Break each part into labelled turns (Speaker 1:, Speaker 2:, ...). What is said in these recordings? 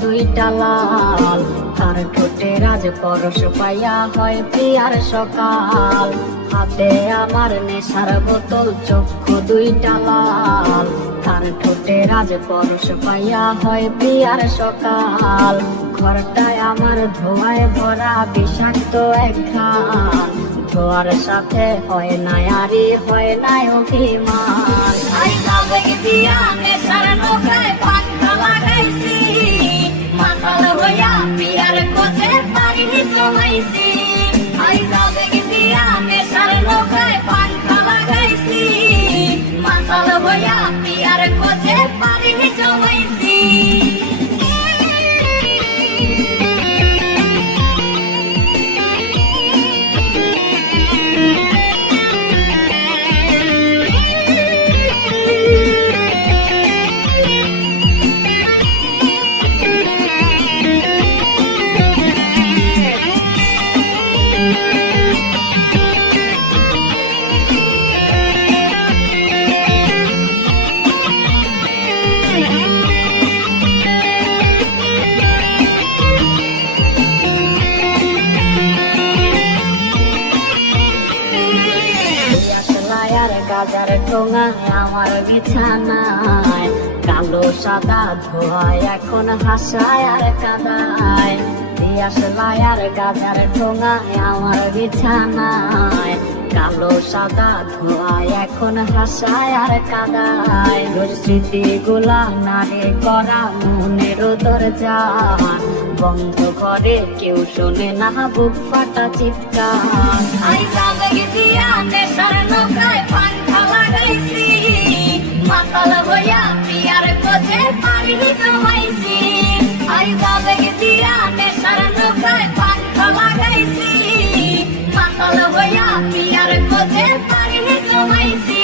Speaker 1: দুইটা লাল। তার ঠোঁটে রাজ পরশ পাইয়া হয় প্রিয়ার সকাল। হাতে আমার নেশার বোতল, চক্ষু দুইটা লাল। তার ঠোঁটে রাজ পরশ পাইয়া হয় প্রিয়ার সকাল। ঘরটায় আমার ধোঁয়ায় ভরা বিষাক্ত এক ঘ্রাণ ধোয়ার সাথে হয় না আরি হয় না অভিমান।
Speaker 2: Maisi, Aiza
Speaker 1: আসলায়ার গাজার টোঙায় আমার বিছানায়। কালো সাদা ধোয়ায় এখন হাসায় আর কাদায়। আসলায়ার গাজার টোঙায় আমার বিছানায়। কালো সাদা ধোয়ায় এখন হাসায় আর কাদায়। স্মৃতি গুলা নারে করা মনের দরজা বন্ধ করে কেউ শোনে না, বুক ফাটা চিৎকার।
Speaker 2: হইয়া পিয়ার কোচে পানি জমাইছি আই আবেগ দিয়া নেশার নৌকায় পাখা লাগাইছি মাতাল হইয়া পিয়ার কোচে পানি জমাইছি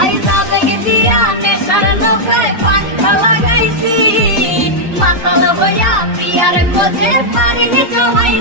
Speaker 2: আই আবেগ দিয়া নেশার নৌকায় পাখা লাগাইছি মাতাল হইয়া পিয়ার কোচে পানি জমাইছি